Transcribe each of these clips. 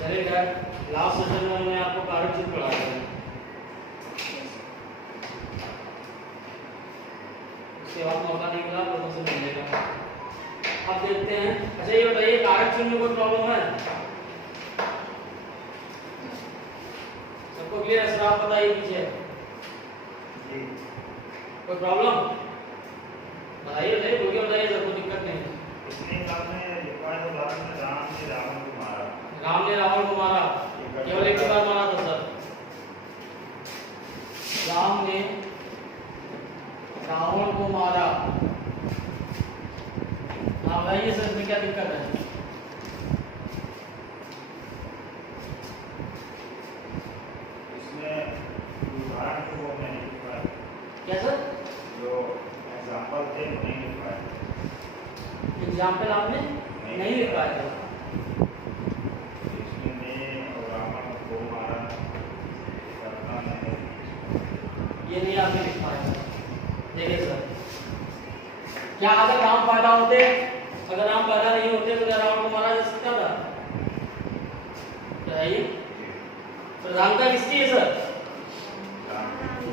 चलेगा। Last session में हमने आपको कारक चिन्ह पढ़ाया है, उसके बाद मौका नहीं मिला लोगों से मिलेगा। अब देखते हैं। अच्छा ये बताइए, कारक चिन्ह में कोई प्रॉब्लम है? सबको क्लियर है? सर आप बताइए पीछे कोई प्रॉब्लम बताइए, बताइए बोल के बताइए सर, कोई दिक्कत नहीं। इसमें आपने लिखा है उदाहरण में राम ने रावण को मारा। राम ने रावण को मारा, केवल एक बार मारा था सर। राम ने रावण को मारा। हाँ बताइए सर, इसमें क्या दिक्कत है? इसमें उदाहरण को वो नहीं लिखा है। क्या सर? जो एग्जाम्पल थे वो नहीं लिखा है। एग्जाम्पल आपने नहीं लिख पाया था। इसमें ने और रावण को मारा, करता नहीं। ये नहीं आपने लिख पाया था। देखिए सर, क्या अगर राम पैदा होते, अगर राम पैदा नहीं होते तो क्या रावण को मारा जा सकता था? बताइए। प्रधानता किसकी है सर?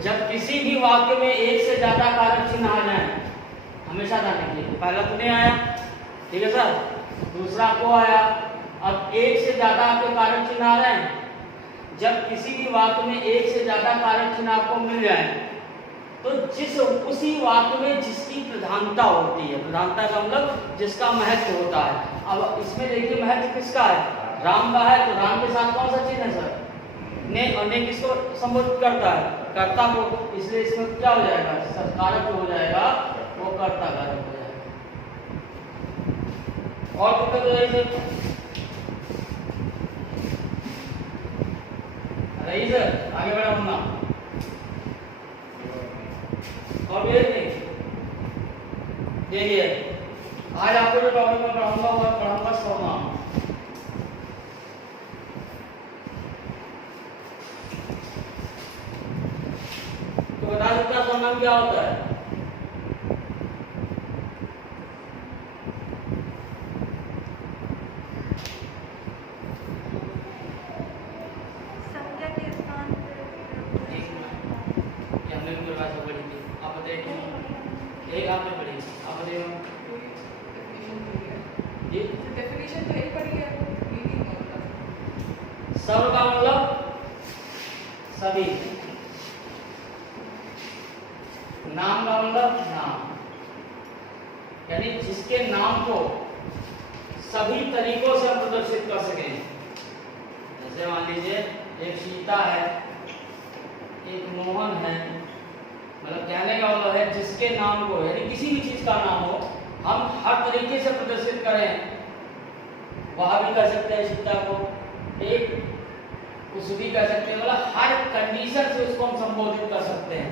जब किसी भी वाक्य में एक से ज्यादा कारक चिन्ह आ जाए, हमेशा ध्यान रखिए, पहला तो नहीं आया, ठीक है सर, दूसरा को आया, अब एक से ज्यादा आपके कारक चिन्ह आ रहे हैं। जब किसी भी वाक्य में एक से ज्यादा कारक चिन्ह आपको मिल जाए तो उसी वाक्य में जिसकी प्रधानता होती है, प्रधानता का मतलब जिसका महत्व होता है। अब इसमें देखिए महत्व किसका है? राम का है, तो राम के साथ कौन सा चिन्ह है सर? ने, और ने किसको संबोधित करता है? कर्ता को। इसलिए इसमें क्या हो जाएगा सर? कारक हो जाएगा, वो कर्ता कारक हो जाएगा। और दिक्कत हो जाएगी सर? आगे बढ़ा हम ना और भी नहीं। देखिए आज आपको जो टॉपिक में पढ़ाऊंगा वो पढ़ाऊंगा सर्वनाम। तो बता सकता है सर्वनाम क्या होता है? एक आपने पढ़ी, आप बताइए जी। डेफिनेशन तो यही पढ़ी है, मीनिंग होता है। सर्व का मतलब सभी, नाम का मतलब नाम, यानी जिसके नाम को सभी तरीकों से हम प्रदर्शित कर सकें। जैसे मान लीजिए एक सीता है, एक मोहन है, मतलब कहने का मतलब है जिसके नाम को, यानी किसी भी चीज का नाम हो, हम हर तरीके से प्रदर्शित करें। वह भी कर सकते हैं सीता को, एक कुछ भी कर सकते हैं, मतलब हर कंडीशन से उसको हम संबोधित कर सकते हैं।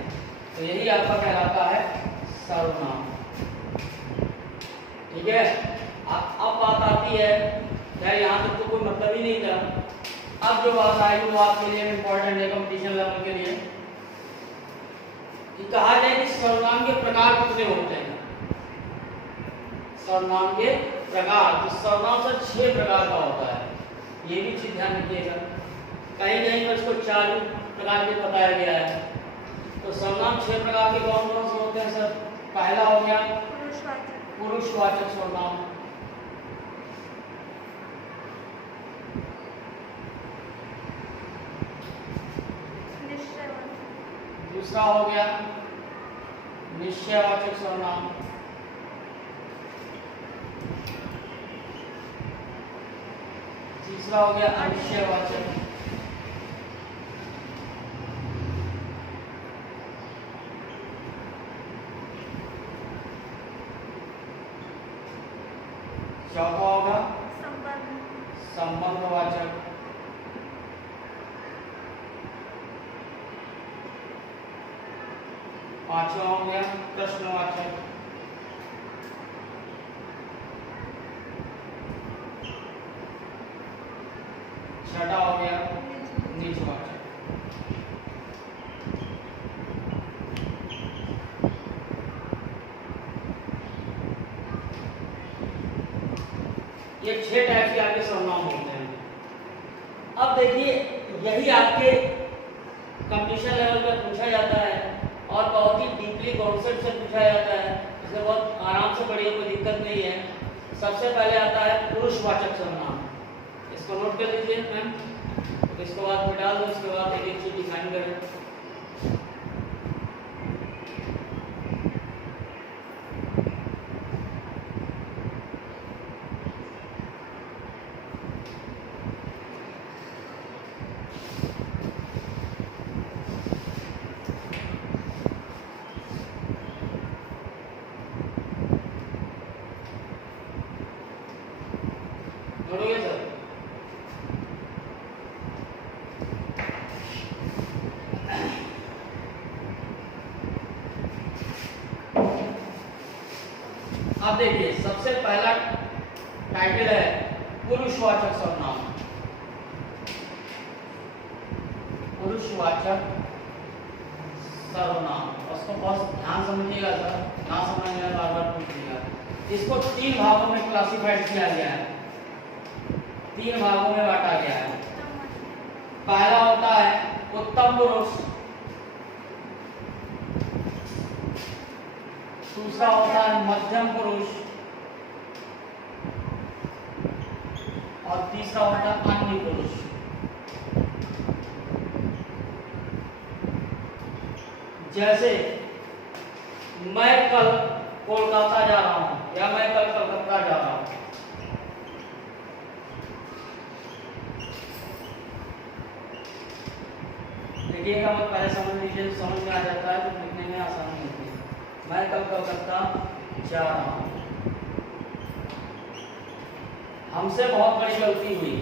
तो यही आपका कहलाता है सर्वनाम। ठीक है। अब बात आती है, यार यहाँ तक तो कोई मतलब ही नहीं था, अब जो बात आएगी वो आपके लिए इम्पोर्टेंट है कंपटीशन लेवल के लिए। कहा जाए कि सर्वनाम के प्रकार कितने होते हैं? सर्वनाम के प्रकार, तो सर्वनाम सर 6 प्रकार का होता है। ये भी चीज ध्यान रखिएगा, कहीं कहीं पर इसको 4 प्रकार के बताया गया है। तो सर्वनाम 6 प्रकार के कौन कौन से होते हैं सर? पहला हो गया पुरुषवाचक सर्वनाम, दूसरा हो गया निश्चयवाचक सर्वनाम, तीसरा हो गया अनिश्चयवाचक, चौथा होगा संबंधवाचक, पांचवा हो गया प्रश्नवाचक, छठा हो गया निजवाचक। ये 6 टाइप के आपके सर्वनाम होते हैं। अब देखिए यही आपके कंपटीशन लेवल पे पूछा जाता है और बहुत ही डीपली कॉन्सेप्ट से पूछा जाता है, इसे बहुत आराम से पढ़िए, कोई दिक्कत नहीं है। सबसे पहले आता है पुरुषवाचक सर्वनाम, इसको नोट कर लीजिए मैम, इसको बाद में डाल दो, इसके बाद एक एक चीज डिफाइन करें। नोट हो गया सर? अब देखिए सबसे पहला टाइटल है पुरुषवाचक सर्वनाम। पुरुषवाचक सर्वनाम, उसको बहुत ध्यान समझिएगा सर, ना समझ में बार बार पूछिएगा। इसको 3 भागों में क्लासिफाइड किया गया है, 3 भागों में बांटा गया है। पहला होता है उत्तम पुरुष, दूसरा होता है मध्यम पुरुष और तीसरा होता है अन्य पुरुष। जैसे मैं कल कोलकाता जा रहा हूं या मैं कल कलकत्ता जा रहा हूं, देखिएगा मत, पहले समझ लीजिए, समझ में आ जाता है तो लिखने में आसानी होती है। मैं कल कलकत्ता जा रहा हूं, हमसे बहुत बड़ी गलती हुई,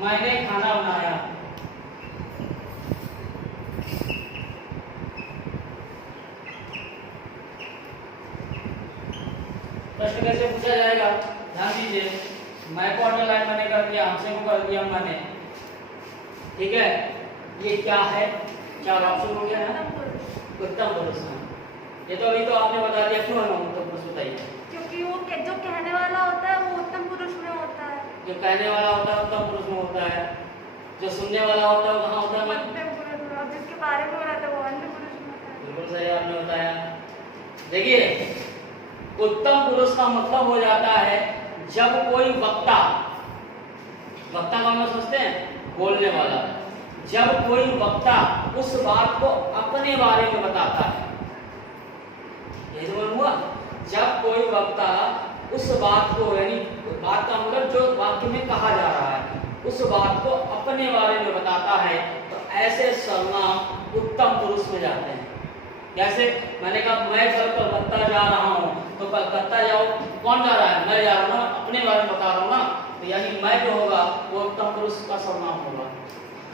मैंने खाना बनाया, प्रश्न कैसे पूछा जाएगा, ध्यान दीजिए। मैं को अंडरलाइन मैंने कर दिया, हमसे को कर दिया मैंने, ठीक है। ये क्या है, 4 ऑप्शन हो गया है, उत्तम पुरुष। ये तो अभी तो आपने बता दिया, क्यों है उत्तम पुरुष, बताइए। क्योंकि वो जो कहने वाला होता है वो उत्तम पुरुष में होता है, जो कहने वाला होता है उत्तम पुरुष में होता है, जो सुनने वाला होता है वो कहाँ होता है? मध्यम पुरुष में, और जिसके बारे में हो रहा था वो अन्य पुरुष में होता है। बिल्कुल सही आपने बताया। देखिए उत्तम पुरुष का मतलब हो जाता है जब कोई वक्ता, वक्ता का मतलब सोचते हैं बोलने वाला, जब कोई वक्ता उस बात को अपने बारे में बताता है, ये समझ हुआ। जब कोई वक्ता उस बात को, यानी बात का मतलब जो वाक्य में कहा जा रहा है, उस बात को अपने बारे में बताता है, तो ऐसे सर्वनाम उत्तम पुरुष में जाते हैं। जैसे मैंने कहा मैं कल कलकत्ता जा रहा हूँ, तो कलकत्ता जाओ, कौन जा रहा है? मैं जा रहा हूँ, अपने बारे में बता रहा हूँ ना, तो यानी मैं जो होगा वो उत्तम पुरुष का सर्वनाम होगा।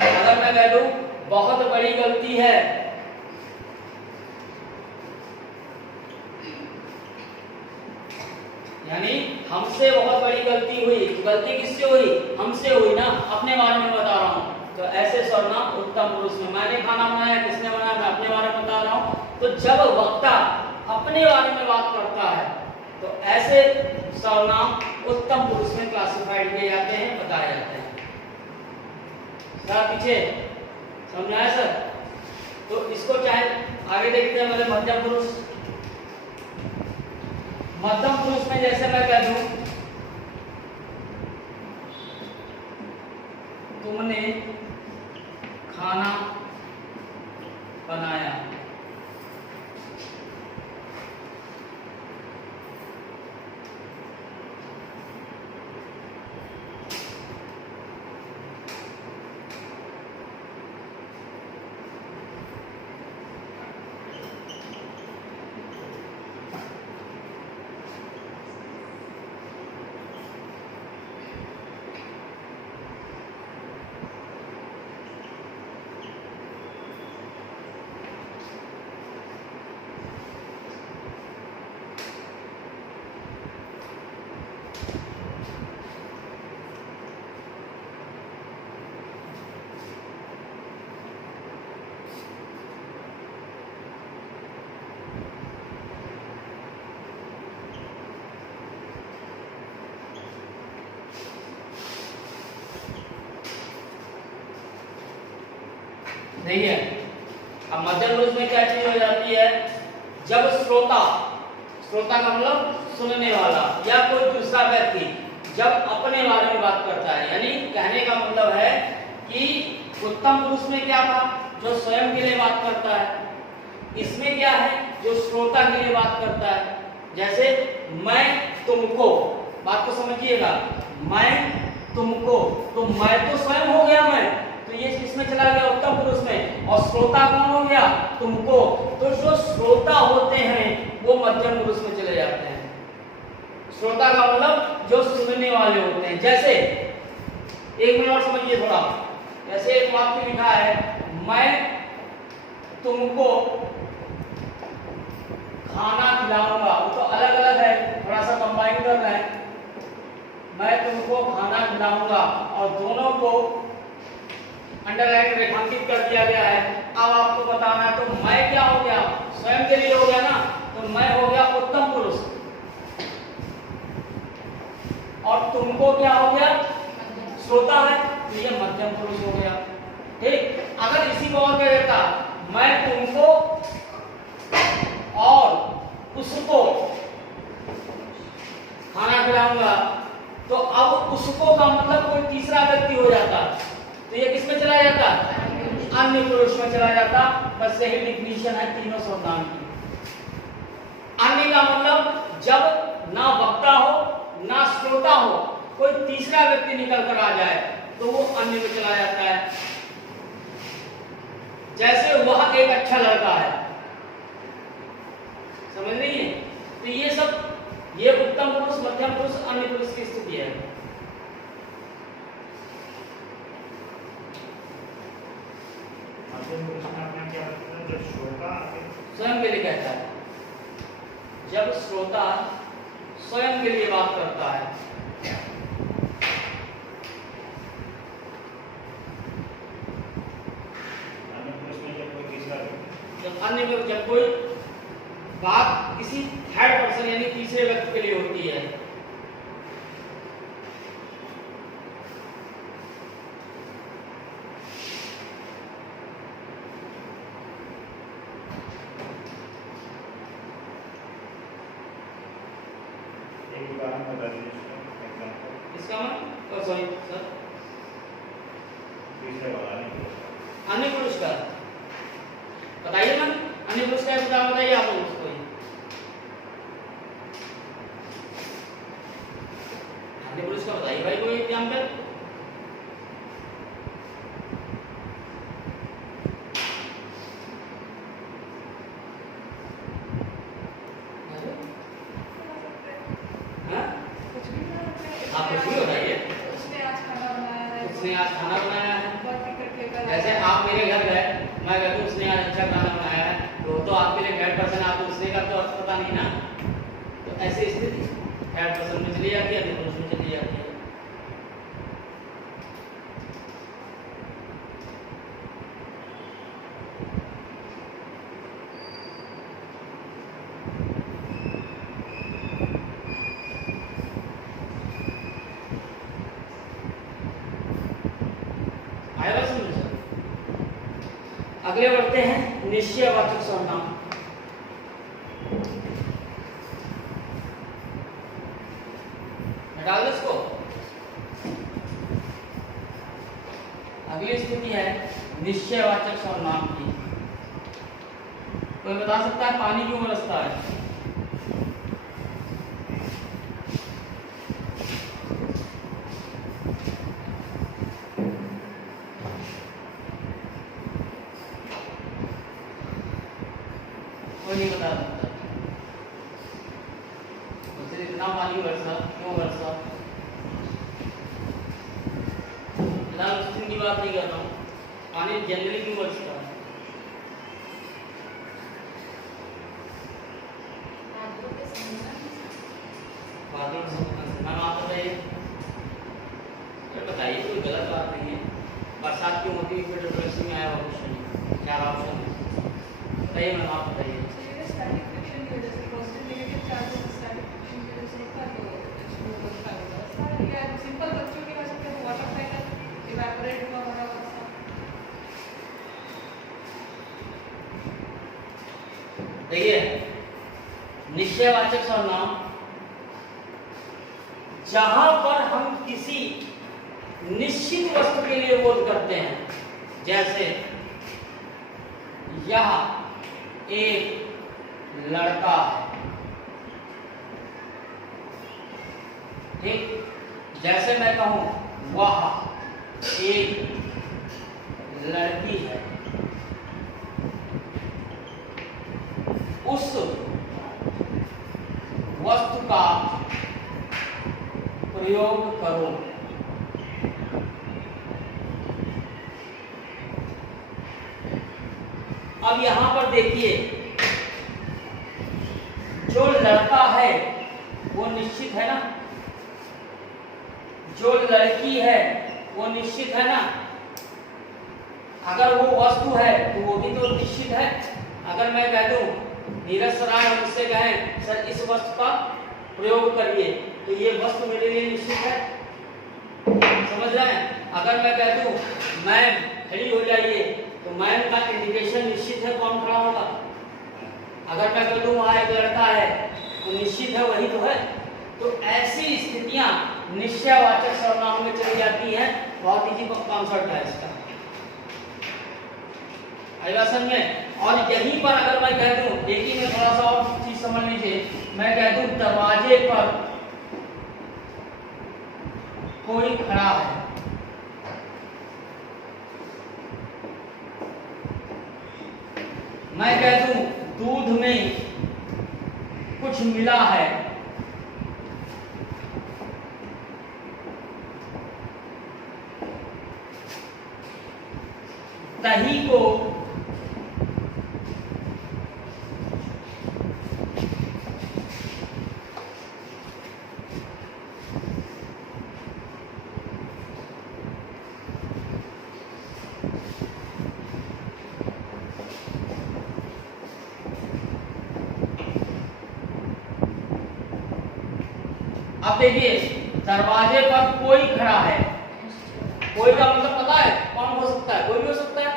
अगर मैं कह दूं बहुत बड़ी गलती है, यानी हमसे बहुत बड़ी गलती हुई, गलती किससे हुई? हमसे हुई ना, अपने बारे में बता रहा हूँ, तो ऐसे सर्वनाम उत्तम पुरुष में। मैंने खाना बनाया, किसने बनाया? मैं अपने बारे में बता रहा हूँ। तो जब वक्ता अपने बारे में बात करता है तो ऐसे सर्वनाम उत्तम पुरुष में क्लासिफाइड किए जाते हैं, बताए जाते हैं। सर पीछे समझ आया सर? तो इसको चाहे आगे देखते हैं, मतलब मध्यम पुरुष। मध्यम पुरुष में जैसे मैं कह दूं तुमने खाना बनाया, नहीं है। अब मध्यम पुरुष में क्या चीज हो जाती है, जब श्रोता, श्रोता का मतलब सुनने वाला या कोई दूसरा व्यक्ति जब अपने बारे में बात करता है, यानी कहने का मतलब है कि उत्तम पुरुष में क्या था, जो स्वयं के लिए बात करता है, इसमें क्या है, जो श्रोता के लिए बात करता है। जैसे मैं तुमको, बात को समझिएगा, मैं तुमको, तो मैं तो स्वयं हो गया मैं, तो ये किसमें चला गया, उत्तम पुरुष में, और श्रोता कौन हो गया, तुमको। तो जो श्रोता होते हैं वो मध्यम पुरुष में चले जाते हैं। श्रोता का मतलब जो सुनने वाले होते हैं। जैसे एक मिनट और समझिए थोड़ा, जैसे एक वाक्य लिखा है, मैं तुमको खाना खिलाऊंगा, वो तो अलग अलग है, थोड़ा सा कंबाइन कर रहे हैं, मैं तुमको खाना खिलाऊंगा, और दोनों को अंडरलाइन रेखांकित कर दिया गया है। अब आपको बताना है, तो मैं क्या हो गया, स्वयं के लिए हो गया ना, तो मैं हो गया उत्तम पुरुष, और तुमको क्या हो गया, श्रोता है, तो ये मध्यम पुरुष हो गया। ठीक, अगर इसी को और कह देता, मैं तुमको और उसको खाना खिलाऊंगा, तो अब उसको का मतलब कोई तीसरा व्यक्ति हो जाता, तो ये किसमें चला जाता, अन्य पुरुष में चला जाता। बस यही डिफिनीशन है तीनों सर्वनाम की। अन्य का मतलब जब ना वक्ता हो ना श्रोता हो, कोई तीसरा व्यक्ति निकल कर आ जाए तो वो अन्य में चला जाता है। जैसे वह एक अच्छा लड़का है, समझ रही है, तो ये सब, ये उत्तम पुरुष, मध्यम पुरुष, अन्य पुरुष की स्थिति है। मध्यम पुरुष में आपने क्या बताया, जब श्रोता स्वयं के लिए कहता है, जब श्रोता स्वयं के लिए बात करता है। अन्य पुरुष में जब कोई तीसरा व्यक्ति, जब अन्य में, जब कोई बात किसी थर्ड पर्सन यानी तीसरे व्यक्ति के लिए होती है। एक उदाहरण बता दीजिए एग्जांपल। इसका मतलब, सॉरी सर, तीसरे वाला नहीं, अन्य पुरुष का बताइए ना, अन्य पुरुष का उदाहरण बताइए आप लोग उसको। अन्य पुरुष का बताइए भाई कोई एग्जांपल। कुछ भी बना सकते हैं। आप कुछ भी बताइए। उसने आज खाना बनाया है, उसने आज खाना बनाया है, बहुत टिकट लेकर आया जैसे है। आप मेरे घर गए, मैं कहता हूँ उसने आज अच्छा खाना बनाया है, तो आपके लिए थर्ड पर्सन, आप उसने का तो पता नहीं ना, तो ऐसी स्थिति थर्ड पर्सन में चली जाती है, अन्य पुरुष में चली जाती है। आएगा समझ? अगले बढ़ते हैं निश्चयवाचक सर्वनाम। डाल दो इसको। अगली स्थिति है निश्चयवाचक सर्वनाम की। कोई बता सकता है पानी क्यों बरसता है? कोई नहीं बता सकता। उससे इतना पानी बरसा क्यों बरसा? फिलहाल उस दिन की बात नहीं कर रहा हूँ, पानी जनरली क्यों बरसता है? बादलों से मैम आप बताइए, बताइए कोई गलत बात नहीं है। बरसात क्यों होती है? फिर इंट्रोडक्शन में आया हुआ क्वेश्चन, क्या ऑप्शन है बताइए मैम, आप बताइए। स्टैटिक फ्रिक्शन की वजह से, positive negative charges static friction की वजह से होता है, तो इसमें बरसता है। या सिंपल बच्चों की वजह से वाटर साइकिल इवेपोरेट हुआ बड़ा बरसा। देखिए निश्चयवाचक सर्वनाम जहां पर हम किसी निश्चित वस्तु के लिए बोध करते हैं, जैसे यह एक लड़का है, ठीक। जैसे मैं कहूं वह एक लड़की है, उस वस्तु का प्रयोग करो। अब यहां पर देखिए जो लड़का है वो निश्चित है ना, जो लड़की है वो निश्चित है ना, अगर वो वस्तु है तो वो भी तो निश्चित है। अगर मैं कह दूं नीरज सर आए मुझसे कहें सर इस वस्तु का प्रयोग करिए, तो ये वस्तु मेरे लिए निश्चित है, समझ रहे हैं। अगर मैं कह दूं मैम खड़ी हो जाइए, तो मैम का इंडिकेशन निश्चित है, कौन खड़ा होगा। अगर मैं कह दूं वहां एक लड़का है तो निश्चित है वही तो है। तो ऐसी स्थितियां निश्चयवाचक सर्वनाम में चली जाती हैं। बहुत ही कॉन्सेप्ट है इसका, आएगा समझ में। और यहीं पर अगर मैं कह दूं, देखिए मैं थोड़ा सा और चीज समझ लीजिए, मैं कह दूं दरवाजे पर कोई खड़ा है, मैं कह दूं दूध में कुछ मिला है, दही को अब देखिए दरवाजे पर कोई खड़ा है, कोई का मतलब पता है कौन हो सकता है, कोई भी हो सकता है।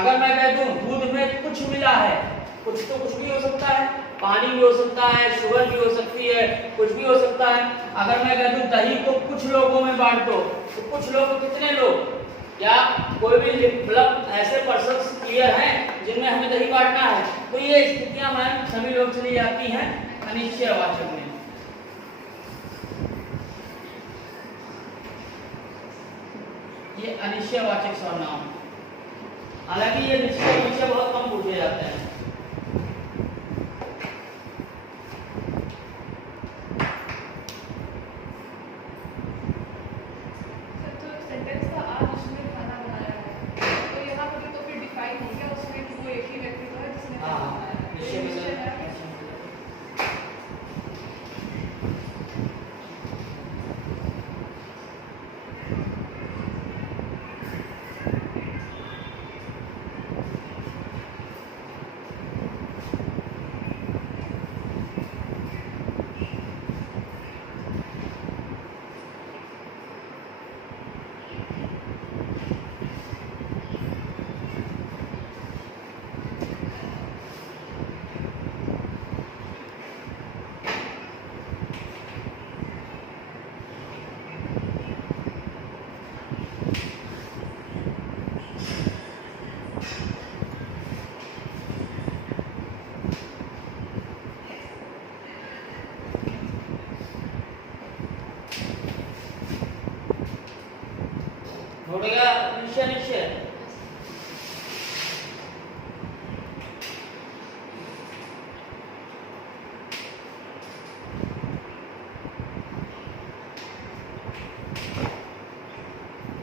अगर मैं कह दूं दूध में कुछ मिला है, कुछ तो कुछ भी हो सकता है, पानी भी हो सकता है, शुगर भी हो सकती है, कुछ भी हो सकता है। अगर मैं कह दूं दही को कुछ लोगों में बांट दो, तो कुछ लोग कितने लोग, क्या कोई भी मतलब ऐसे पर्सन क्लियर हैं जिनमें हमें दही बांटना है। तो ये स्थितियां मैम सभी लोग चली जाती हैं अनिश्चयवाचक में। ये अनिश्चयवाचक सर्वनाम, हालांकि ये निश्चय विषय बहुत कम पूछे जाते हैं। तो सेंटेंस था आज उसने खाना बनाया है, तो यहाँ पर तो फिर डिफाइन हो गया उसमें वो एक ही व्यक्ति तो है जिसने खाना बनाया है। निश्चय विषय हो गया निश्चय निश्चय।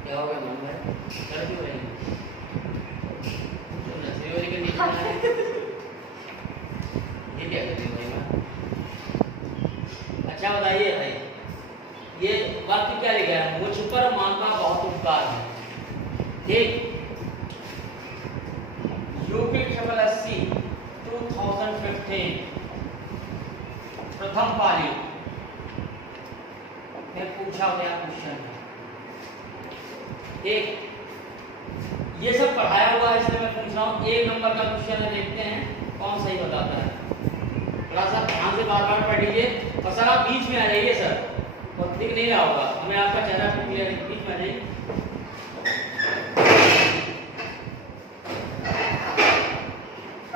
क्या हो गया मन भाई, कर क्यों रही तो नसीब के नीचे है। ये क्या कर रही हो भाई मैं? अच्छा बताइए भाई, ये वाक्य क्या लिखा है, मुझ पर मां का बहुत उपकार है, ठीक। यूपी 80 2015 प्रथम पाली में पूछा गया क्वेश्चन है, ठीक। ये सब पढ़ाया हुआ है इसलिए मैं पूछ रहा हूँ। 1 नंबर का क्वेश्चन है, देखते हैं कौन सही बताता है। थोड़ा सा ध्यान से बार बार पढ़ लीजिए और सर आप बीच में आ जाइए सर, और दिख नहीं रहा होगा हमें आपका चेहरा क्लियर है, बीच में आ जाइए।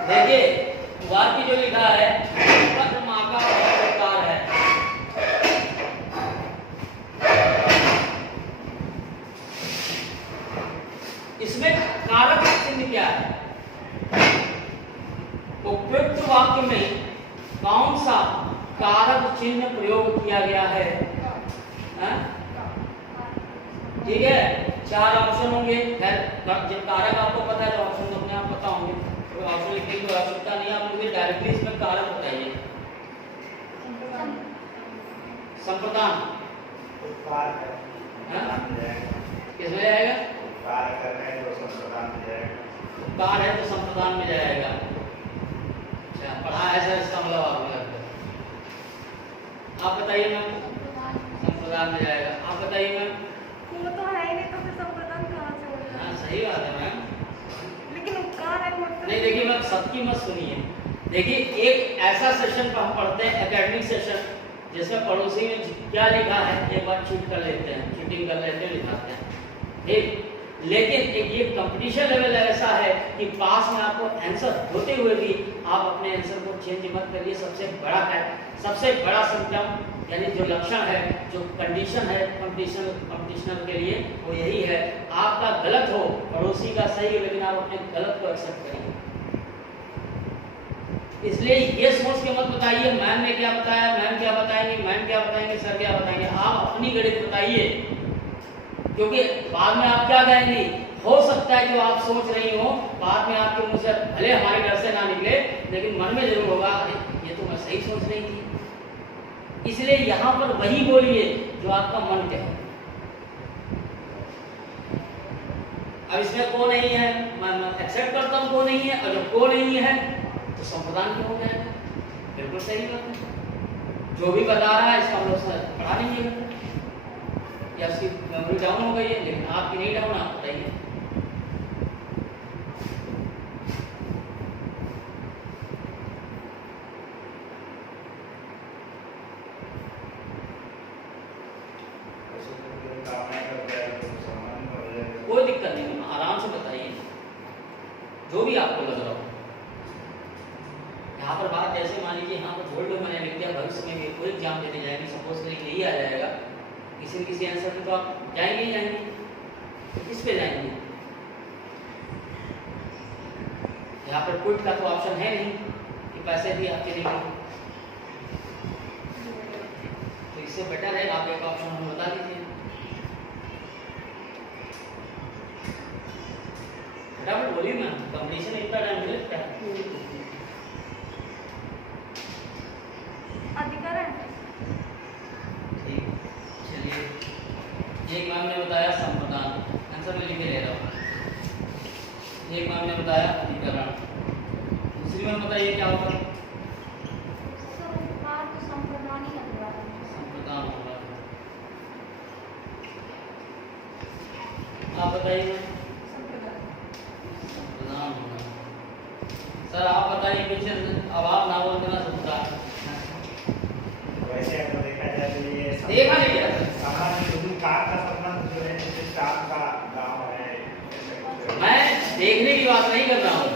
देखिए वाक्य जो लिखा है पद्माका प्रकार है, इसमें कारक चिन्ह क्या है? उपयुक्त वाक्य में कौन सा कारक चिन्ह प्रयोग किया गया है? ठीक है, 4 ऑप्शन होंगे। खैर जब कारक आपको पता है तो ऑप्शन तो अपने आप पता होंगे, तो ऑप्शन लिखने की कोई आवश्यकता नहीं है, आप मुझे डायरेक्टली इसमें कारक बताइए। संप्रदान किसमें जाएगा? उपकार है तो संप्रदान में जाएगा। अच्छा पढ़ा है सर, इसका मतलब आप बताइए मैम। संप्रदान में जाएगा, आप बताइए मैम। वो तो है ही नहीं तो फिर संप्रदान कहाँ से होगा? हाँ सही बात है मैम, लेकिन उपकार है मतलब नहीं देखिए मैम सबकी मत सुनिए। देखिए एक ऐसा सेशन पर हम पढ़ते हैं एकेडमिक सेशन, जिसमें पड़ोसी में क्या लिखा है एक बार चीट कर लेते हैं, चीटिंग कर लेते हैं, लिखाते हैं ठीक। लेकिन एक ये कंपटीशन लेवल ऐसा है कि पास में आपको आंसर होते हुए भी आप अपने आंसर को चेंज मत करिए। सबसे बड़ा सिम्टम यानी जो लक्षण है, जो कंडीशन है कंपटीशनर के लिए वो यही है, आपका गलत हो पड़ोसी का सही हो, लेकिन आप अपने गलत को एक्सेप्ट करिए। इसलिए ये सोच के मत बताइए मैम ने क्या बताया, मैम क्या बताएंगे, मैम क्या बताएंगे, सर क्या बताएंगे। आप अपनी गणित बताइए, क्योंकि बाद में आप क्या कहेंगे, हो सकता है जो आप सोच रही हो बाद में आपके मुंह से भले हमारे घर से ना निकले, लेकिन मन में जरूर होगा अरे ये तो मैं सही सोच रही थी। इसलिए यहाँ पर वही बोलिए जो आपका मन कहे। अब इसमें को नहीं है, मैं एक्सेप्ट करता हूँ को नहीं है, और जब को नहीं है तो संप्रदान क्यों हो जाएगा? बिल्कुल सही बात है, जो भी बता रहा है इसका हम लोग पढ़ा नहीं है या उसकी मेमोरी डाउन हो गई है, लेकिन आपकी नहीं डाउन, आप बताइए। कोई दिक्कत नहीं, आराम से बताइए जो भी आपको लग रहा हो। यहाँ पर बात जैसे मान लीजिए यहाँ पर बोल्ड मैंने लिख दिया, भविष्य में भी कोई एग्जाम देने जाएंगे, सपोज करें यही आ जाएगा, किसी न किसी आंसर में तो आप जाएंगे ही जाएंगे, किस पे जाएंगे? यहाँ पर क्विट का तो ऑप्शन है नहीं कि पैसे भी आपके नहीं, तो इससे बेटर है आप एक ऑप्शन हमें बता दीजिए। फटाफट बोलिए मैम, कंपटीशन इतना टाइम मिले क्या? अधिकरण। ठीक, चलिए एक मैम ने बताया संप्रदान, आंसर में लिख के ले रहा हूँ। एक मैम ने बताया अधिकरण, दूसरी मैम बताइए क्या होगा? संप्रदान ही होगा। संप्रदान होगा। आप बताइए। संप्रदान होगा। सर आप बताइए पीछे, अब आप ना बोल देना सबका। वैसे अगर देखा जाए तो ये देखा नहीं गया सर। सामान्य कार का संबंध जो है जैसे स्टाफ का गांव है, मैं देखने की बात नहीं कर रहा हूँ,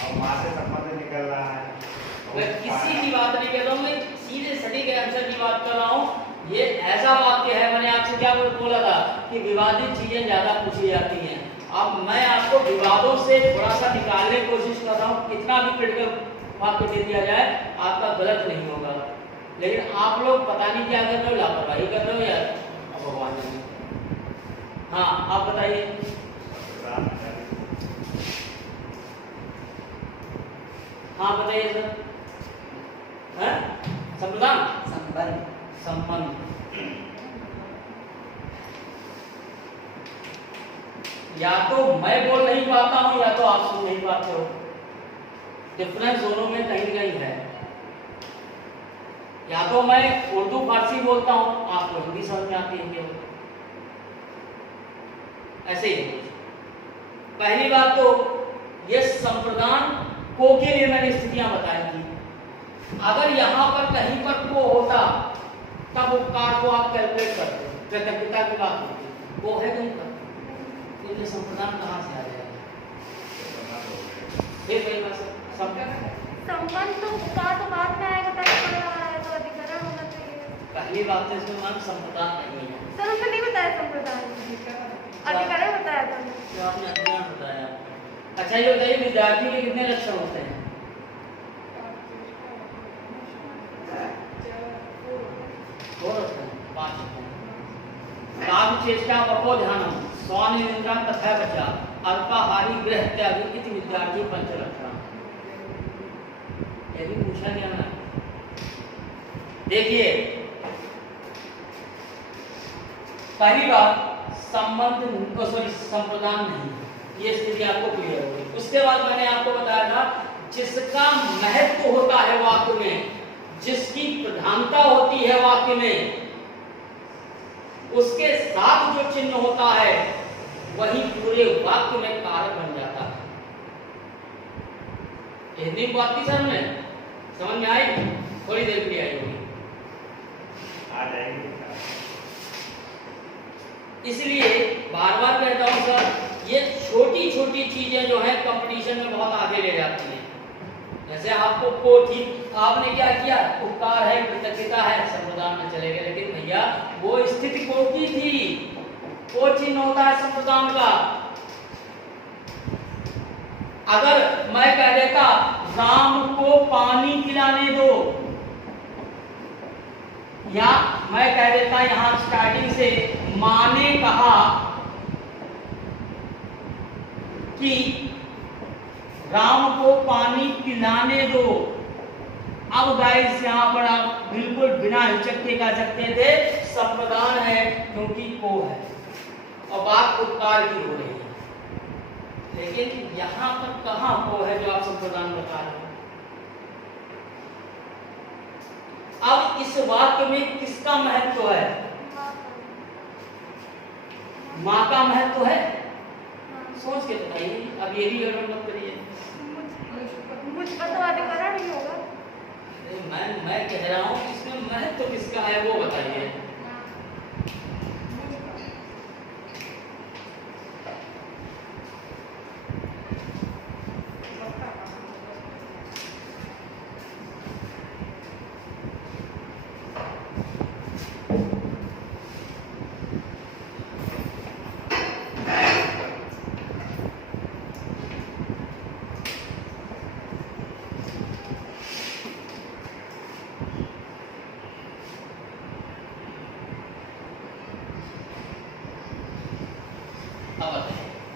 और वहाँ से संबंध निकल रहा है। मैं किसी की बात नहीं कर रहा हूँ, मैं सीधे सटीक आंसर की बात कर रहा हूँ। ये ऐसा वाक्य है, मैंने आपसे क्या बोला था कि विवादित चीजें ज्यादा पूछी जाती हैं। अब मैं आपको विवादों से थोड़ा सा निकालने की कोशिश कर रहा हूँ, कितना भी क्रिटिकल वाक्य दे दिया जाए आपका गलत नहीं होगा, लेकिन आप लोग पता नहीं क्या कर रहे हो, लापरवाही कर रहे हो यार, भगवान जाने। हाँ आप बताइए। हाँ बताइए सर। संप्रदान संबंध या तो मैं बोल नहीं पाता हूं या तो आप सुन नहीं पाते हो, डिफरेंस दोनों में कहीं कहीं है। या तो मैं उर्दू फारसी बोलता हूं, आपको हिंदी समझ में आती है केवल, ऐसे ही। पहली बात तो ये संप्रदान को के लिए मैंने स्थितियां बताई थी, अगर यहाँ पर कहीं पर को होता तब उपकार को आप कैलकुलेट करते, कृतज्ञता की बात होती, वो है कहीं पर, तो ये संप्रदान कहाँ से आ जाएगा? संबंध तो का तो बाद में आएगा, तब पड़ा है तो अधिकरण होना चाहिए। पहली बात है इसमें मैम संप्रदान नहीं है। सर हमने नहीं बताया संप्रदान, अधिकरण बताया था। तो आपने अधिकरण बताया। अच्छा ये बताइए विद्यार्थी के कितने लक्षण होते हैं? 5 होते हैं। काम चेष्टा वपो ध्यानम स्वानिंद्रम तथा बचा अल्पाहारी गृह त्यागी इति विद्यार्थी पंचलक्षण। ये भी पूछा गया ना। देखिए पहली बात संबंध को सॉरी संप्रदान नहीं, ये स्थिति आपको क्लियर होगी। उसके बाद मैंने आपको बताया था जिसका महत्व होता है वाक्य में, जिसकी प्रधानता होती है वाक्य में, उसके साथ जो चिन्ह होता है वही पूरे वाक्य में कारक बन जाता है। इतनी बात की समझ में आई? थोड़ी देर के लिए आई होगी, आ जाएगी। इसलिए बार बार कहता हूं सर, ये छोटी छोटी चीजें जो है कंपटीशन में बहुत आगे ले जाती हैं। जैसे आपको को ठीक आपने क्या किया, उपकार है, कृतज्ञता है, संप्रदान में चले गए, लेकिन भैया वो स्थिति को की थी, वो चिन्ह होता है संप्रदान का। अगर मैं कह देता राम को पानी पिलाने दो, या मैं कह देता यहां स्टार्टिंग से मां ने कहा कि राम को पानी पिलाने दो। अब गाइस यहां पर आप बिल्कुल बिना हिचक के कह सकते थे संप्रदान है, क्योंकि को है और बात उपकार की हो रही है। लेकिन यहां पर कहां को है जो आप संप्रदान बता रहे हैं? अब इस वाक्य में किसका महत्व है? मां का महत्व है? सोच के बताइए, अब ये भी गड़बड़ मत करिए। मुझ पर तो अधिकरण ही होगा। मैं कह रहा हूं इसमें महत्व किसका है वो बताइए।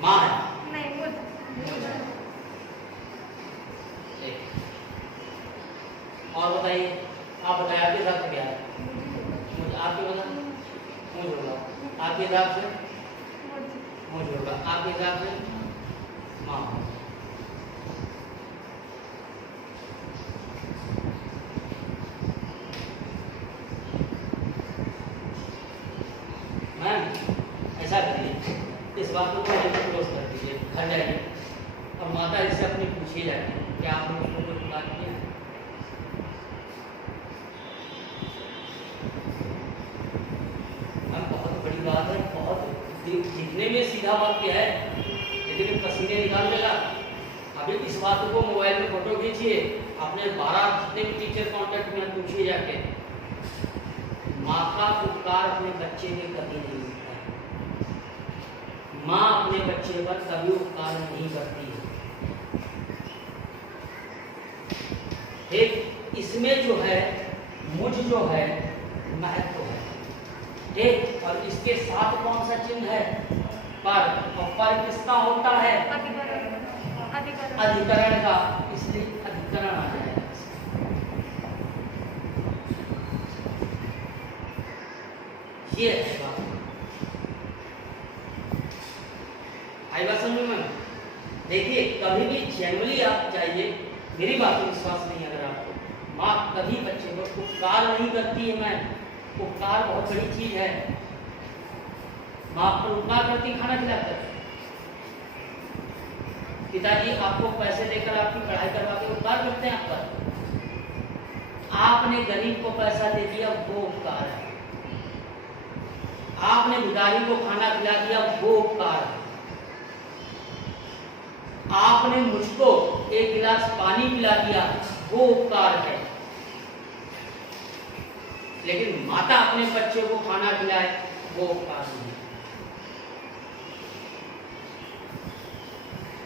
मां है नहीं मुझ और बताइए, आप बताइए आपके हिसाब से क्या है? मुझे आपके बता मुझे होगा आपके हिसाब से मुझे होगा आपके हिसाब से मां। मैम ऐसा करिए, इस बात को क्लोज कर दीजिए, घर जाइए और माता जी से अपनी पूछिए जाके क्या आपने उसको कोई बात किया है? बहुत बड़ी बात है, बहुत दिखने में सीधा वाक्य है लेकिन पसीने निकाल देगा। अभी इस बात को मोबाइल में फोटो खींचिए, अपने 12 जितने भी टीचर कांटेक्ट में पूछिए जाके, माँ का उपकार अपने बच्चे में कभी नहीं होता है। माँ अपने बच्चे पर कभी उपकार नहीं करती है। ठीक, इसमें जो है मुझ जो है महत्व है, ठीक, और इसके साथ कौन सा चिन्ह है? पर, और पर किसका होता है? अधिकरण का, इसलिए अधिकरण आ जाएगा। ये है बात। आई बात समझ में? देखिए कभी भी जनरली आप चाहिए, मेरी बात पर विश्वास नहीं अगर आपको, माँ कभी बच्चे को उपकार नहीं करती है। मैं उपकार बहुत बड़ी चीज है। माँ पर उपकार करती, खाना खिलाकर, पिताजी आपको पैसे देकर आपकी पढ़ाई करवा के उपकार करते हैं आप पर, आपने गरीब को पैसा दे दिया, वो उपकार है। आपने भिखारी को खाना खिला दिया, वो उपकार है। आपने मुझको एक गिलास पानी पिला दिया, वो उपकार है। लेकिन माता अपने बच्चे को खाना खिलाए, वो उपकार नहीं।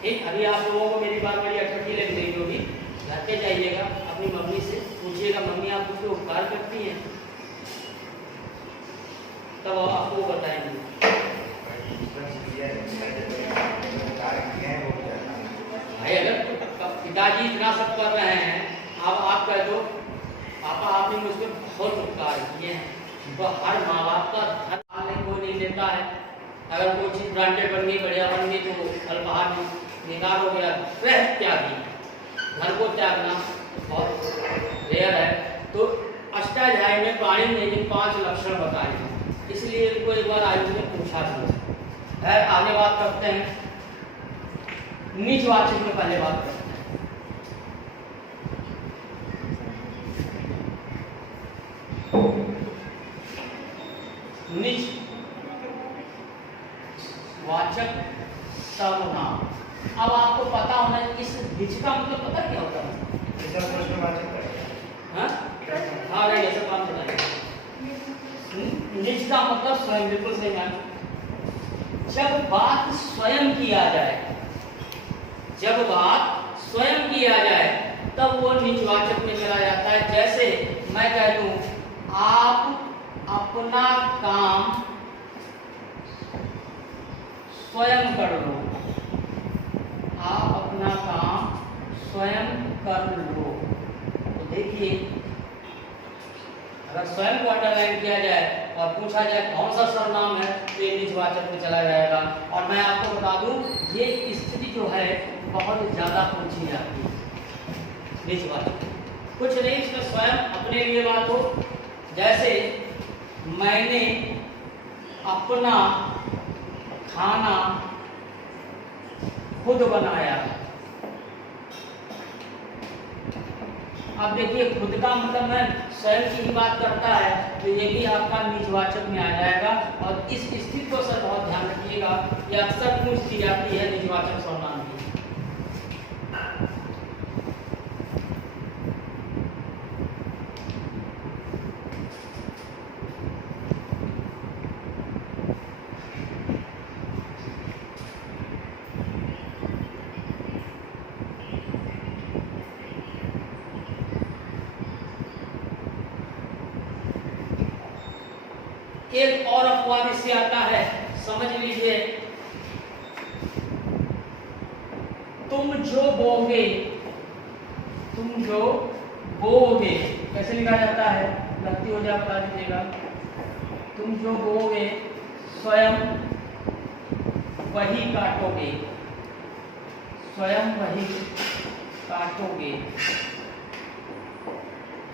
ठीक, अभी आप लोगों को मेरी बात बड़ी अटपटी लग रही होगी, घर के जाइएगा अपनी मम्मी से पूछिएगा, मम्मी आप मुझे उपकार करती हैं, तब आपको बताएंगे। भाई अगर पिताजी इतना सब कर रहे हैं, अब आप कह दो पापा आपने मुझ पर बहुत उपकार किए हैं, तो हर माँ बाप का धन कोई नहीं लेता है। अगर कोई चीज ब्रांडेड बन गई, बढ़िया बन गई, तो कल बाहर बेकार हो गया, वह त्यागी। घर को त्यागना बहुत रेयर है। तो अष्टाध्यायी में प्राणी ने 5 लक्षण बताए, इसलिए इनको एक बार आयु ने पूछा है। आगे बात करते हैं, नीचवाचक में पहले बात करते हैं। नीचवाचक सर्वनाम। अब आपको पता होना इस नीच का मतलब पता क्या होता है? हाँ नहीं, ऐसा काम बताइए। नीच का मतलब स्वयं, बिल्कुल सही है। जब बात स्वयं किया जाए, जब बात स्वयं किया जाए तब वो नीचवाचक में चला जाता है। जैसे मैं कह दूं आप अपना काम स्वयं कर लो, आप अपना काम स्वयं कर लो। तो देखिए, अगर स्वयं को अंडरलाइन किया जाए और पूछा जाए कौन सा सर्वनाम है, तो ये नीचवाचक में चला जाएगा। और मैं आपको बता दूं, ये स्थिति जो है बहुत ज्यादा पूछी जाती है। नीचवाचक कुछ नहीं, इसमें स्वयं अपने लिए बात हो। जैसे मैंने अपना खाना खुद बनाया। अब देखिए, खुद का मतलब मैं स्वयं की ही बात करता है, तो ये भी आपका नीचवाचक में आ जाएगा। और इस स्थिति को सर बहुत ध्यान रखिएगा, ये अक्सर पूछ दी जाती है नीचवाचक सर्वनाम की। एक और अपवाद इससे आता है, समझ लीजिए। तुम जो बोगे, तुम जो बोगे कैसे लिखा जाता है? गलती हो जाए बता दीजिएगा। तुम जो बोगे स्वयं वही काटोगे, स्वयं वही काटोगे।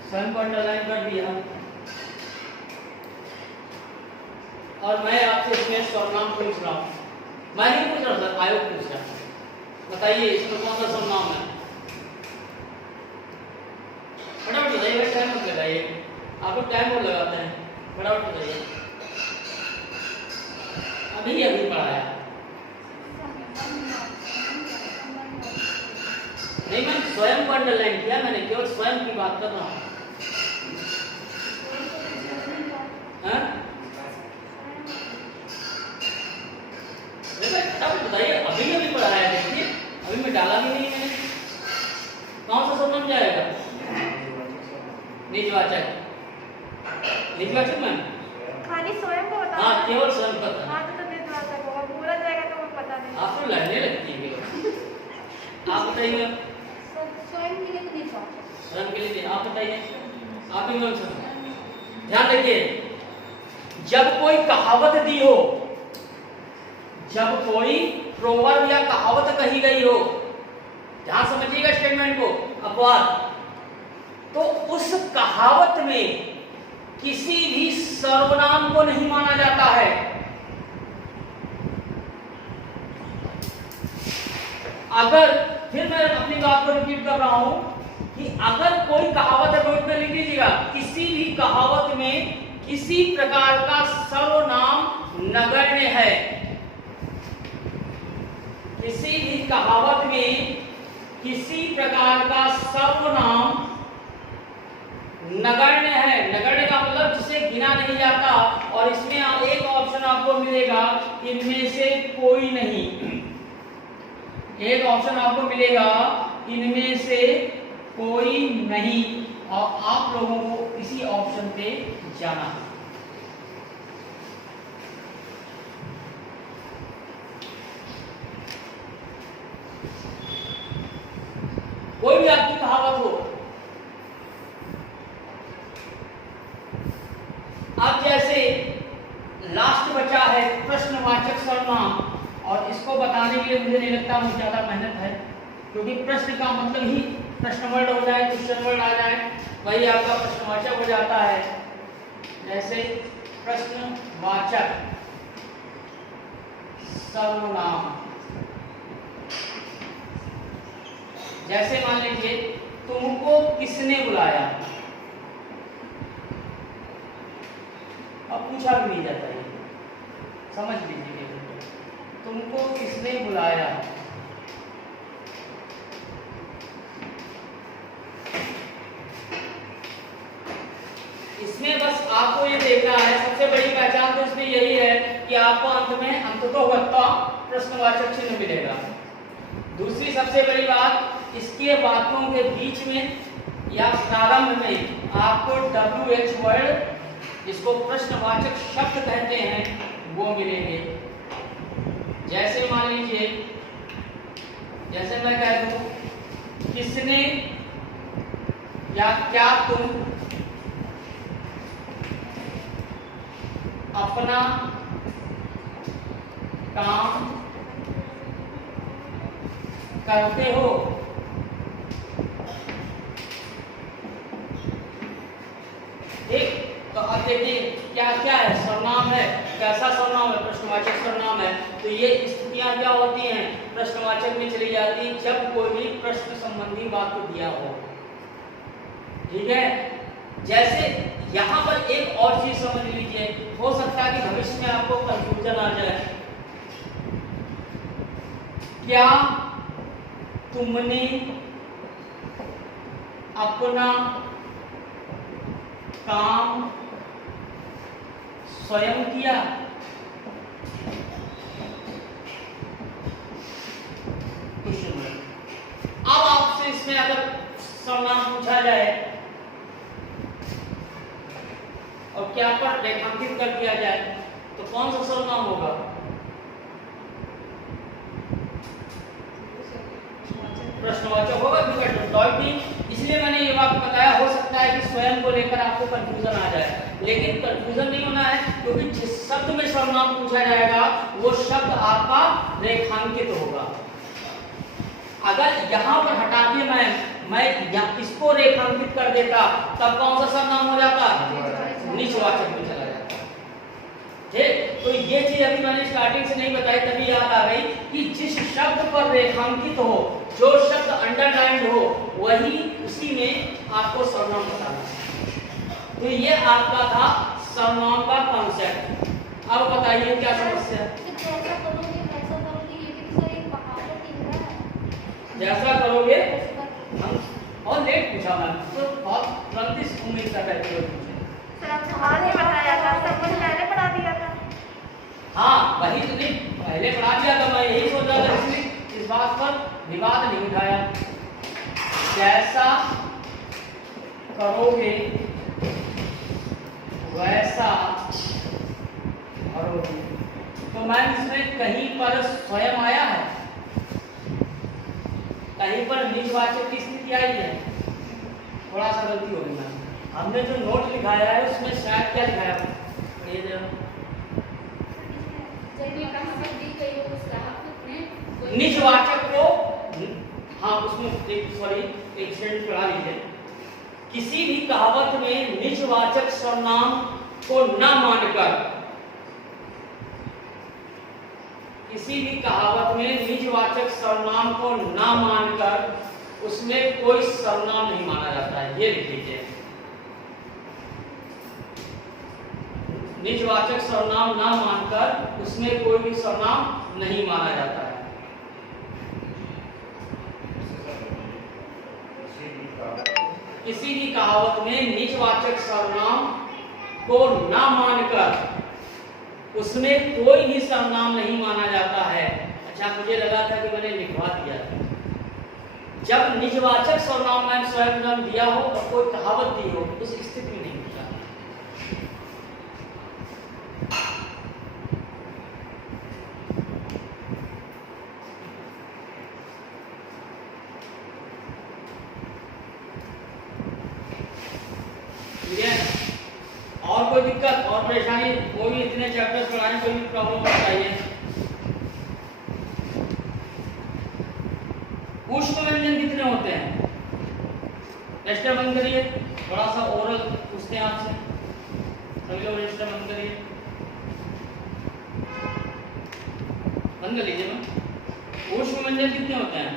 स्वयं को अंडरलाइन कर दिया। और मैं आपसे इसमें सर्वनाम पूछ रहा हूँ, मैं नहीं पूछ रहा सर, आयोग पूछ रहा है। बताइए इसमें कौन सा सर्वनाम है? फटाफट बताइए, टाइम मत लगाइए, आप लोग टाइम और लगाते हैं। फटाफट बताइए, अभी पढ़ाया नहीं, मैं स्वयं को अंडरलाइन किया, मैंने केवल स्वयं की बात कर रहा हूँ। बताइए, अभी पढ़ाया, देखिए अभी मैं डाला भी नहीं मैंने। कौन सा सर्वनाम जाएगा? नीचवाचक, नीचवाचक में खाली स्वयं को बता। हाँ, केवल स्वयं का था। हाँ तो नीचवाचक होगा, पूरा जाएगा तो मुझे पता नहीं। आपको लड़ने लगती है केवल। आप बताइए, स्वयं के लिए नीचवाचक, स्वयं के लिए आप बताइए, आप ही ध्यान रखिए। जब कोई कहावत दी हो, जब कोई प्रोवर्ब या कहावत कही गई हो, ध्यान समझिएगा स्टेटमेंट को, अपवाद, तो उस कहावत में किसी भी सर्वनाम को नहीं माना जाता है। अगर फिर मैं अपनी बात को रिपीट कर रहा हूं कि अगर कोई कहावत है, नोट में लिख लीजिएगा, किसी भी कहावत में किसी प्रकार का सर्वनाम नगण्य है, किसी भी कहावत में किसी प्रकार का सर्वनाम नगण्य है। नगण्य का मतलब जिसे गिना नहीं जाता, और इसमें एक ऑप्शन आपको मिलेगा, इनमें से कोई नहीं। एक ऑप्शन आपको मिलेगा, इनमें से कोई नहीं, और आप लोगों को इसी ऑप्शन पे जाना है। कोई भी आपकी कहावत हो, अब जैसे लास्ट बचा है प्रश्नवाचक सर्वनाम, और इसको बताने के लिए मुझे नहीं लगता मुझे ज्यादा मेहनत है, क्योंकि प्रश्न का मतलब ही प्रश्न वर्ड हो जाए, क्वेश्चन वर्ड आ जाए, वही आपका प्रश्नवाचक हो जाता है। जैसे प्रश्नवाचक सर्वनाम, जैसे मान लीजिए तुमको किसने बुलाया, अब पूछा भी नहीं जाता है, समझ लीजिए, तुमको किसने बुलाया। इसमें बस आपको ये देखना है, सबसे बड़ी पहचान तो इसमें यही है कि आपको अंत में अंततोगत्वा प्रश्नवाचक चिन्ह मिलेगा। दूसरी सबसे बड़ी बात, इसके वाक्यों के बीच में या प्रारंभ में आपको WH वर्ड, जिसको प्रश्नवाचक शब्द कहते हैं, वो मिलेंगे। जैसे मान लीजिए, जैसे मैं कह दूं किसने या क्या तुम अपना काम करते हो। ठीक, तो अब देखिए क्या क्या है, सर्वनाम है, कैसा सर्वनाम है, प्रश्नवाचक सर्वनाम है। तो ये स्थितियां क्या होती हैं, प्रश्नवाचक में चली जाती है जब कोई भी प्रश्न संबंधी वाक्य दिया हो। ठीक है, जैसे यहाँ पर एक और चीज समझ लीजिए, हो सकता है कि भविष्य में आपको कंफ्यूजन आ जाए। क्या तुमने अपना काम स्वयं किया? अब आपसे इसमें अगर सर्वनाम पूछा जाए और क्या पर रेखांकित कर दिया जाए, तो कौन सा सर्वनाम होगा? प्रश्नवाचक होगा, इसलिए मैंने ये बात बताया। हो सकता है कि स्वयं को लेकर आपको कंफ्यूजन आ जाए, लेकिन कंफ्यूजन नहीं होना है, क्योंकि जिस शब्द में सर्वनाम पूछा जाएगा वो शब्द आपका रेखांकित होगा। अगर यहाँ पर हटा के मैं इसको रेखांकित कर देता, तब कौन सा सर्वनाम हो जाता? निजवाचक में चला जाता। ठीक, तो ये चीज अभी मैंने स्टार्टिंग से नहीं बताई, तभी याद आ गई कि जिस शब्द पर रेखांकित हो, जो शब्द अंडरलाइंड हो, वही उसी में आपको सर्वनाम बताना है। तो ये आपका था सर्वनाम का कॉन्सेप्ट। अब बताइए क्या समस्या है? जैसा करोगे वैसा करोगे, ये भी तो एक कहावत ही है। जैसा करोगे हम, और लेट पूछा मैं तो बहुत तुरंत इस उम्मीद कर रहे थे सर आप सवाल नहीं बताया था, सब कुछ पहले पढ़ा दिया था। हाँ, वही तो नहीं पहले पढ़ा दिया था, मैं यही सोच रहा था, इसलिए इस बात पर विवाद नहीं उठाया। जैसा करोगे वैसा करोगे, तो मैम इसमें कहीं पर स्वयं आया है, कहीं पर निजवाचक की स्थिति आई है। थोड़ा सा गलती हो गई मैम, हमने जो नोट लिखाया है उसमें शायद क्या लिखाया है, ये निजवाचक को, हाँ उसमें एक सेंटेंस पढ़ा लीजिए। किसी भी कहावत में निजवाचक सर्वनाम को न मानकर, किसी भी कहावत में निजवाचक सर्वनाम को न मानकर उसमें कोई सर्वनाम नहीं माना जाता है। ये लिख लीजिए, निजवाचक सर्वनाम ना मानकर उसमें कोई भी सर्वनाम नहीं माना जाता है। किसी भी कहावत में निजवाचक सर्वनाम को ना मानकर उसमें कोई भी सर्वनाम नहीं माना जाता है। अच्छा, मुझे लगा था कि मैंने लिखवा दिया था। जब निजवाचक सर्वनाम मैंने स्वयं नाम दिया हो और कोई कहावत दी हो, उस स्थिति में नहीं होता। ठीक है? और कोई दिक्कत और परेशानी, कोई भी इतने चैप्टर्स पढ़ाने कोई भी प्रॉब्लम बताइए। पुष्प व्यंजन कितने होते हैं? रजिस्टर बंद करिए, थोड़ा सा ओरल पूछते हैं आपसे, सभी लोग रजिस्टर बंद करिए, बंद कर लीजिए। मैं पुष्प व्यंजन कितने होते हैं?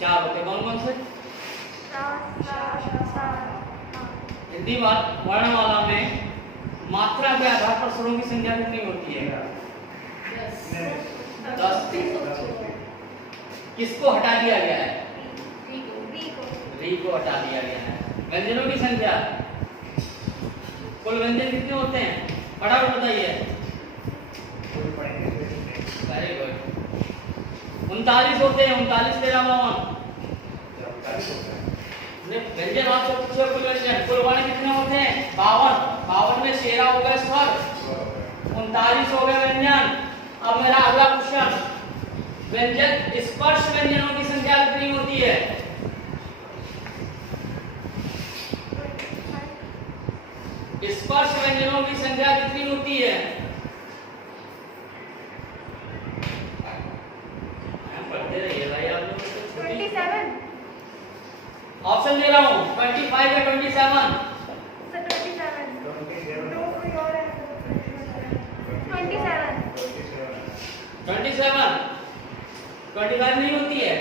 4 होते हैं। कौन कौन से? हिंदी वर्णमाला में मात्रा के आधार पर स्वरों की संख्या कितनी होती है? 10। किसको हटा दिया गया है? री को हटा दिया गया है। व्यंजनों की संख्या, कुल व्यंजन कितने होते हैं? फटाफट बताइए। Very good. 39 होते हैं। 39 13 52। व्यंजन आपसे पूछे कुल व्यंजन, कुल वर्ण कितने होते हैं? 52। 52 में 13 हो गए स्वर, 39 हो गए व्यंजन। अब मेरा अगला क्वेश्चन, व्यंजन स्पर्श व्यंजनों की संख्या कितनी होती है? स्पर्श व्यंजनों की संख्या कितनी होती है? पढ़ते रहिए भाई आप लोग। 27। ऑप्शन दे रहा हूँ, 25 या 27? 27। 25 नहीं होती है।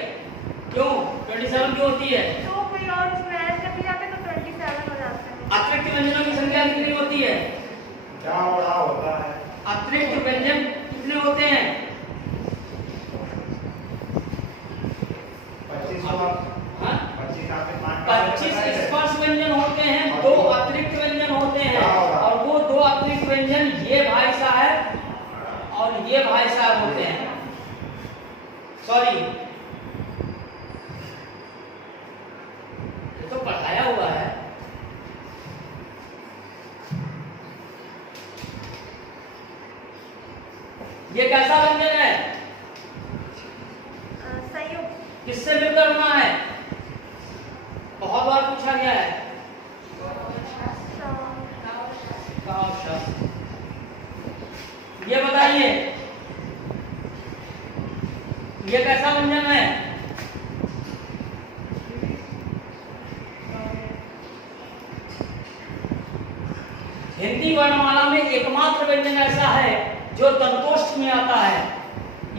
क्यों? 27 क्यों होती है? तो कोई और उसमें ऐड कर दिया जाता है तो 27 हो जाता है। अतिरिक्त व्यंजनों की संख्या कितनी होती है? क्या और आ होता है? अतिरिक्त व्यंजन कितने होते हैं? 25 स्पर्श व्यंजन होते हैं, 2 अतिरिक्त व्यंजन होते हैं, और वो 2 अतिरिक्त व्यंजन ये भाई साहब और ये भाई साहब होते हैं। सॉरी, ये तो पढ़ाया हुआ है। ये कैसा व्यंजन है? संयुक्त। किससे मिलकर बना है? बहुत बार पूछा गया है। ये बताइए, ये कैसा व्यंजन है? हिंदी वर्णमाला में एकमात्र व्यंजन ऐसा है जो तंतोष्ठ में आता है,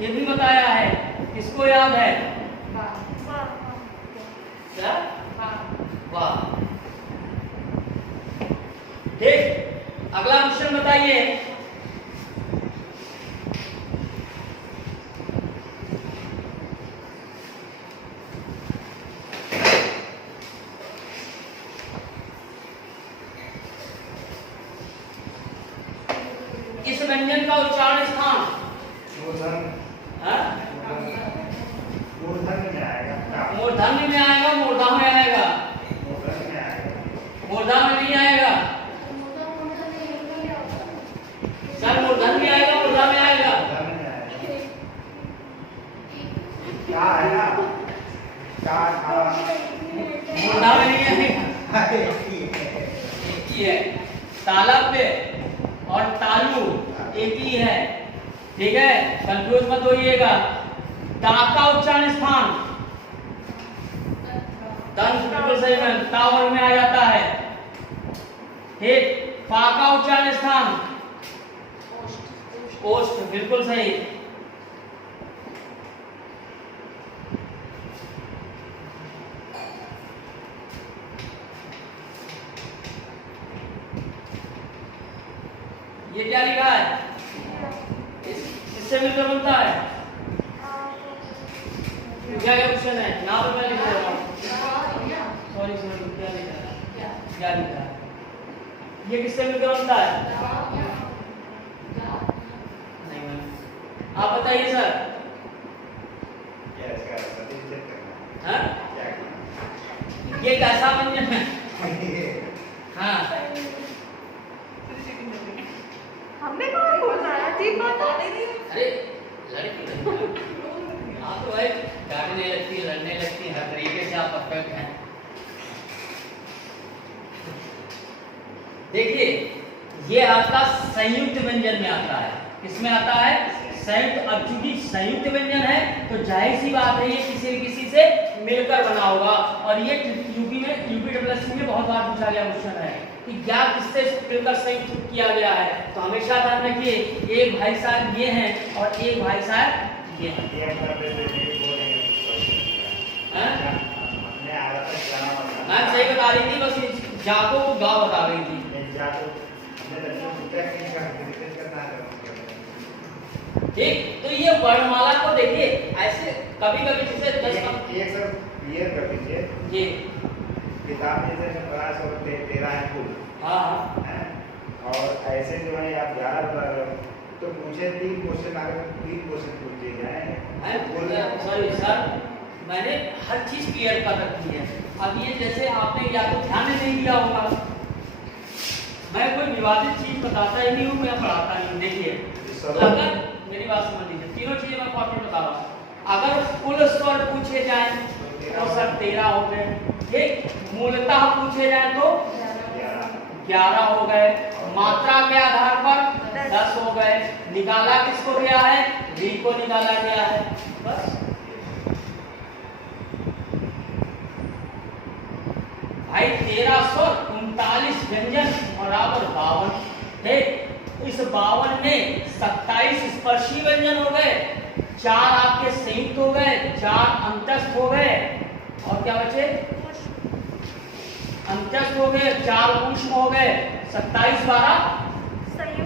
ये भी बताया है। किसको याद है? क्या? वाह। ठीक, अगला क्वेश्चन बताइए। इस व्यंजन का उच्चारण स्थान मूर्धन्य में आएगा, मूर्धन्य में आएगा, मूर्धा में आएगा? मूर्धा में नहीं आएगा सर। मूर्धन्य में आएगा, मूर्धा में आएगा? क्या आएगा? मूर्धा में नहीं आएगा। एक ही है। तालव्य और तालु एक ही है। ठीक है, कंफ्यूज मत होइएगा। ता का उच्चारण स्थान दंत, बिल्कुल सही है, ता वर्ग में आ जाता है। ठीक, पा का उच्चारण स्थान ओष्ठ, बिल्कुल सही। किससे मिलकर बनता है? क्या क्या क्वेश्चन है? नाम तो मैं लिख रहा हूँ। सॉरी क्या लिखा है? क्या लिखा है? ये किससे मिलकर बनता है? नहीं मैम, आप बताइए सर। हाँ? ये कैसा व्यंजन है? हाँ हमने कहाँ बोलना है? ठीक बात है। अरे लड़की आप तो भाई डांटने लगती, लड़ने लगती, हर तरीके से आप परफेक्ट हैं। देखिए ये आपका संयुक्त व्यंजन में आता है। किसमें आता है? संयुक्त। अब चूंकि संयुक्त व्यंजन है तो जाहिर सी बात है ये किसी न किसी से मिलकर बना होगा। और ये यूपी डब्ल्यूएससी में बहुत बार पूछा गया क्वेश्चन है कि क्या किससे मिलकर संयुक्त किया गया है। तो हमेशा ध्यान रखिए एक भाई साहब ये हैं और एक भाई साहब ये हैं। मैम सही बता रही थी, बस जाको को गाँव बता रही थी। ठीक, तो ये वर्णमाला को देखिए ऐसे कभी कभी जैसे जी किताब में जैसे 13 है कुल। हाँ और ऐसे जो है आप 11 बता रहे हो तो मुझे 3 क्वेश्चन अगर 3 क्वेश्चन पूछ दिए जाए। सॉरी सर, मैंने हर चीज क्लियर कर रखी है। अब ये जैसे आपने या तो ध्यान नहीं दिया होगा, मैं कोई विवादित चीज बताता ही नहीं हूँ, मैं पढ़ाता नहीं हूँ। देखिए अगर मेरी बात समझ लीजिए, तीनों चीजें मैं इंपॉर्टेंट बता रहा हूँ। अगर कुल स्वर पूछे जाए तो सर 13 हो गए। ठीक, मूलतः पूछे जाए तो 11 हो गए। मात्रा के आधार पर 10 हो गए। निकाला किसको गया है? री को निकाला गया है। बस भाई 1339 व्यंजन बराबर 52। ठीक, इस 52 में 27 स्पर्शी व्यंजन हो गए, 4 आपके संयुक्त हो गए, 4 अंतस्थ हो गए और क्या बचे? अंतस्थ हो गए, 4 ऊष्म हो गए। 27 12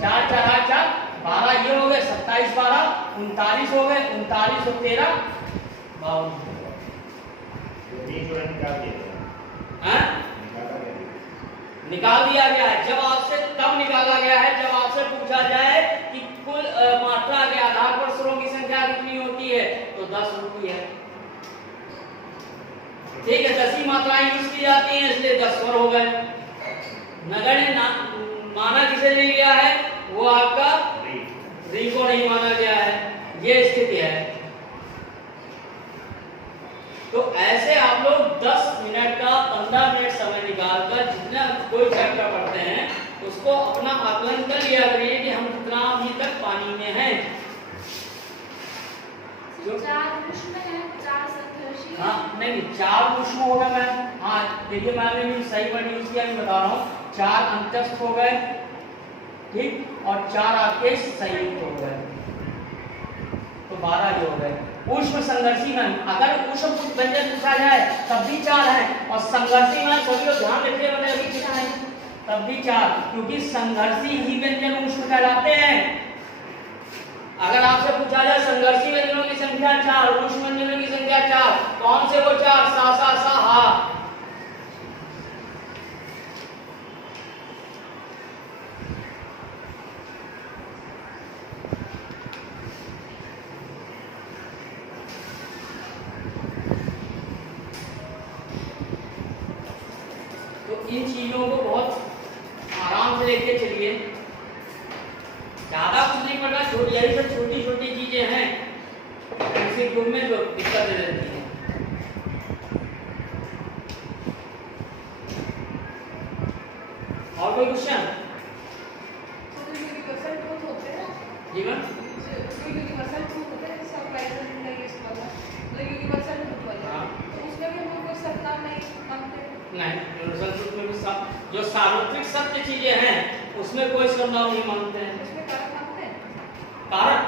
4 4 8 4 12 ये हो गए। 27 12 39 हो गए। 39 और 13 52। हाँ? निकाल दिया गया है। जब आपसे तब निकाला गया है जब आपसे पूछा जाए कि कुल मात्रा के आधार पर स्वरों की संख्या कितनी होती है, तो 10 होती है। ठीक है, 10 ही मात्राएं यूज की जाती हैं, इसलिए 10 स्वर हो गए। नगण्य माना किसे ले लिया है? वो आपका री को नहीं माना गया है। ये स्थिति है। तो ऐसे आप लोग 10 मिनट का 15 मिनट समय निकालकर जितना कोई चैप्टर पढ़ते हैं उसको अपना आकलन कर लिया करिए कि हम कितना अभी तक पानी में हैं। जो 4 ऊष्म है, 4 संघर्षी। हाँ नहीं 4 ऊष्म हो गए मैम। हाँ देखिए मैम ने भी सही वर्ड यूज किया, मैं बता रहा हूँ। 4 अंतस्थ हो गए, ठीक, और 4 आपके संयुक्त हो गए, तो 12 ही हो गए। ऊष्म संघर्षी मैम, अगर ऊष्म व्यंजन पूछा जाए तब भी 4 है, और संघर्षी मैम सभी लोग ध्यान रखिए, मैंने अभी कितना है तब भी 4, क्योंकि संघर्षी ही व्यंजन ऊष्म कहलाते हैं। अगर आपसे पूछा जाए संघर्षी व्यंजनों की संख्या 4, ऊष्म व्यंजनों की संख्या 4, कौन से वो 4? सा सा सा हा। तो इन चीजों को बहुत आराम से लेके चलिए, ज्यादा कुछ नहीं पड़ना, यही सब छोटी छोटी चीजें हैं इसी ग्रुप में जो दिक्कत दे देती है। और कोई क्वेश्चन? यूनिवर्सल ट्रूथ होते हैं जी मैम, यूनिवर्सल ट्रूथ होते हैं जिसका प्राइस नहीं है इसका मतलब यूनिवर्सल ट्रूथ वाला। हाँ। तो उसमें भी हम लोग कोई सत्ता नहीं मानते। नहीं यूनिवर्सल ट्रूथ में भी जो सार्वत्रिक सत्य चीजें हैं उसमें कोई सर्वनाम नहीं मानते हैं। उसमें कारक मानते हैं। कारक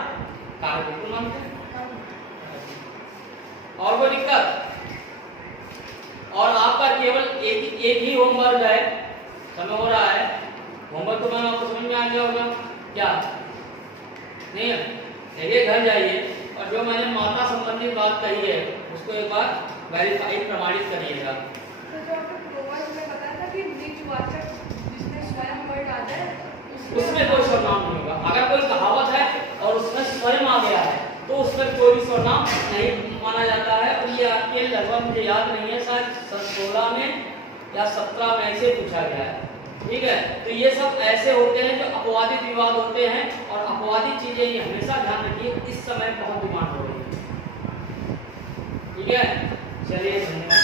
कारक बिल्कुल मानते हैं। और कोई दिक्कत? और आपका केवल एक ही होमवर्क है, समय हो रहा है। होमवर्क तो मैम आपको समझ में आ गया होगा क्या? नहीं है? देखिए घर जाइए और जो मैंने माता संबंधी बात कही है उसको एक बार वेरीफाई प्रमाणित करिएगा। तो जो आपने प्रोवर्ब में बताया था कि निजवाचक जिसमें स्वयं वर्ड आ जाए उसमें कोई सर्वनाम नहीं होगा। अगर कोई कहावत है और उसमें स्वयं आ गया है तो उसमें कोई भी सर्वनाम नहीं माना जाता है। और ये आपके लगभग मुझे याद नहीं है, शायद 16 में या 17 में ऐसे पूछा गया है। ठीक है, तो ये सब ऐसे होते हैं जो अपवादित विवाद होते हैं और अपवादित चीजें ये हमेशा ध्यान रखिए, इस समय बहुत डिमांड हो रही है। ठीक है, चलिए धन्यवाद।